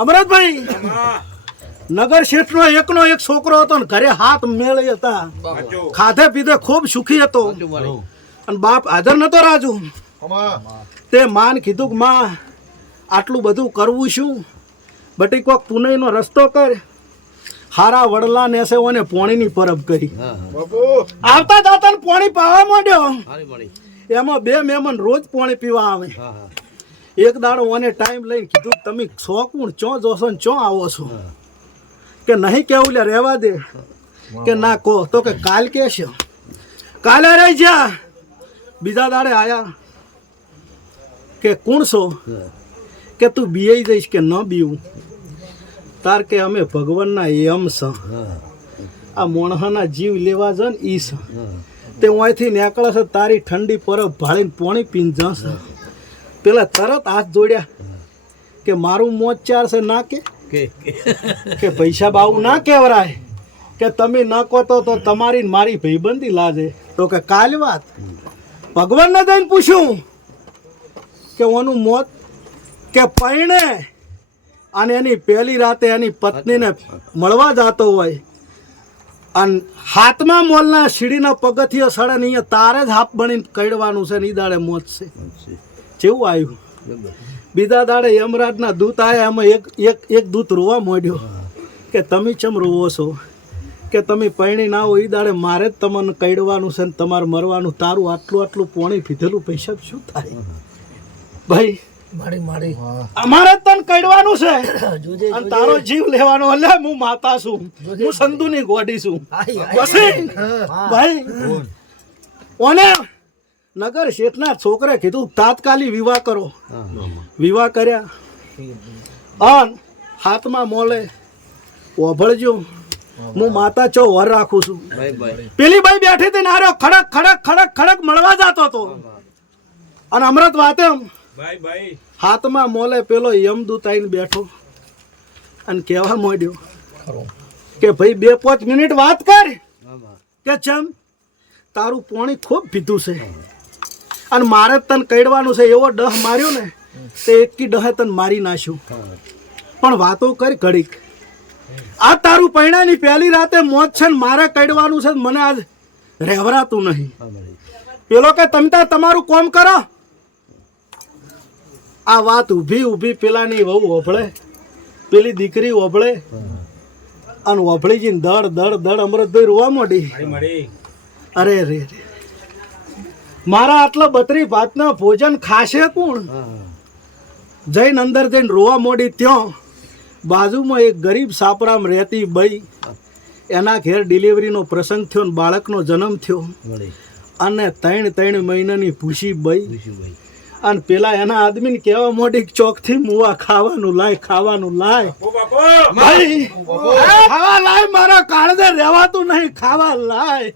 અમરતભાઈ નગર શેઠ નો એકનો એક છોકરો હતો ને ઘરે હાથ મેળે હતા, ખાધે પીધે ખૂબ સુખી હતો અને બાપ હાજર નતો રાજુ. તે માન કીધું કે માં આટલું બધું કરવું શું, બટી કોક પુનઈનો રસ્તો કર. હારા વડલા નેસે ઓને પોણીની પરબ કરી. આવતા જાતા પોણી પાવા માંડ્યો. એમાં 2 મહેમાન રોજ પોણી પીવા આવે. એક દાડો ઓને ટાઈમ લઈને કીધું તમે શોકુણ ચો જોશો ને ચો આવો છો, કે નહીં કેવું લે રહેવા દે, કે ના કહો તો કે કાલ કે છે. કાલે રહી જા. બીજા દાડે આયા કે કોણ છો, કે તું બીઈ જઈશ, કે ન બીવું તાર, કે અમે ભગવાનના એમ છે, આ મોણહાના જીવ લેવા જ ને ઈ છે. તે અહીંથી નીકળે છે તારી ઠંડી પરબ ભાળીને પોણી પીને જશે. પેલા તરત હાથ જોડ્યા કે મારું મોજ ચાર છે ના, કે પૈસા બાવું ના કેવરાય, કે તમે ન કહો તો તમારી મારી ભાઈબંધી લાજે. તો કે કાલ વાત ભગવાનને જઈને પૂછ્યું કે ઓનું મોત કે પૈણે અને એની પહેલી રાતે એની પત્નીને મળવા જતો હોય અને હાથમાં મોલના સીડીના પગથિયો સડે ને અહીંયા તારે જ હાફ બનીને કડવાનું છે ને ઈ દાડે મોત છે. જેવું આવ્યું. બીજા દાડે યમરાજના દૂત આવ્યા. એમાં એક દૂત રોવા માંડ્યો કે તમે ચમ રોવો છો, કે તમે પૈણી ના હો ઈ દાડે મારે જ તમને કડવાનું છે ને તમારે મરવાનું. તારું આટલું પોણી પીધેલું પૈસા શું થાય ભાઈ, અમારે તને કડવાનું છે અને તારો જીવ લેવાનો. એટલે હું માતા છું, હું સંધુની ગોડી છું. પછી ભાઈ ઓને નગર શેઠના છોકરે કીધું તાત્કાલિક વિવાહ કરો. વિવાહ કર્યા અન હાથમાં મોલે ઓભળજો, હું માતા ચો વર રાખું છું. પેલી ભાઈ બેઠી હતી ને આર્યો ખડક ખડક ખડક ખડક મળવા જતો હતો અને અમૃત વાતે હાથમાં મોલે પેલો યમદૂત આવીને બેઠો અને કહેવા માંડ્યો કે ભાઈ 2-5 મિનિટ વાત કર, કે ચમ તારું પોણી ખૂબ પીધું છે અને મારે તને કડવાનું છે. એવો ડહ માર્યો ને તે એકી ડહે તને મારી નાખ્યું. પણ વાતો કરી ઘડીક. આ તારું પૈણાની પહેલી રાતે મોત છે ને મારે કડવાનું છે, મને આજ રહેવરાતું નહીં. પેલો કે તમે તાર તમારું કોમ કરો. આ વાત ઊભી પેલાની વહુ ઓભળે, પેલી દીકરી ઓભળે અને ઓભળીજીને દડ અમૃતભાઈ રોવા માંડી. અરે રે મારા આટલા 32 ભાતના ભોજન ખાશે કોણ? જઈને અંદર જઈને રોવા માંડી. ત્યાં બાજુમાં એક ગરીબ સાપરામ રહેતી બઈ, એના ઘેર ડિલિવરીનો પ્રસંગ થયો ને બાળકનો જન્મ થયો અને 3 મહિનાની ભૂસી બઈ અને પેલા એના આદમીને કહેવા માંડી ચોકથી મુવા ખાવાનું લાય ભાઈ, ખાવા લાય, મારા કાળજે રહેવાતું નહીં, ખાવા લાય.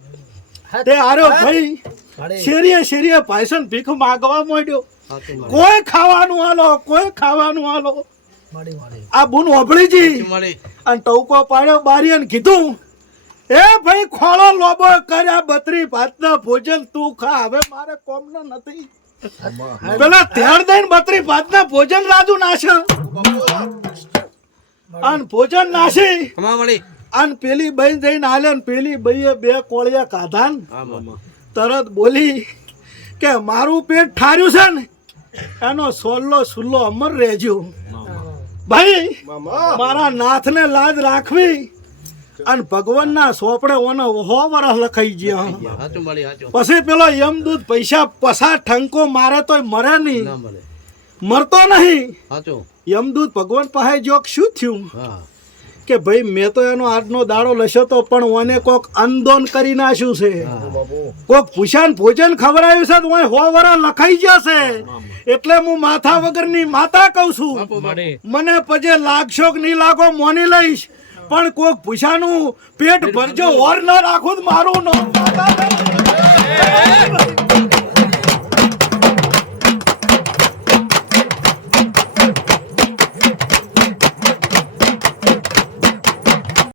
તે આર્યો ભાઈ શેરીએ પાયસન ભીખ માગવા માંડ્યો. કોઈ ખાવાનું આલો. આ બુન ઓભળીજી અને ટવકો પાડ્યો બારી અને કીધું એ ભાઈ ખોળો લોબો કર્યા 32 ભાતના ભોજન તું ખા, હવે મારે કોમનો નથી. પેલા ધ્યાન દઈને 32 ભાતના ભોજન રાજુ નાશે અને ભોજન નાસી અને પેલી બઈ જઈને હાલે ને પેલી બઈએ 2 કોળિયા કાઢા ને તરત બોલી કે મારું પેટ ઠાર્યું છે ને એનો સુલ્લો અમર રહેજો. ભાઈ મારા નાથને લાજ રાખવી અને ભગવાનના સોપડે ઓનો 100 વર્ષ લખાઈ ગયા. પછી પેલો યમદૂત પૈસા પસા ઠંકો મારે તોય મરે નહીં, મરતો નહીં. યમદૂત ભગવાન પાસે જોક શું થયું કે ભાઈ મેં તો એનો આજનો દાડો લસ્યો તો પણ ઓને કોક આંદોલન કરી નાખ્યું છે, કોક ભૂષણ ભોજન ખવડાવ્યું છે તો 100 વર્ષ લખાઈ જશે. એટલે હું માથા વગરની માતા કહું છું. મને પછી લાગશો કે નહીં લાગો મોની લઈશ, પણ કોક ભૂષાનું પેટ ભરજો ઓર ન રાખું મારું ન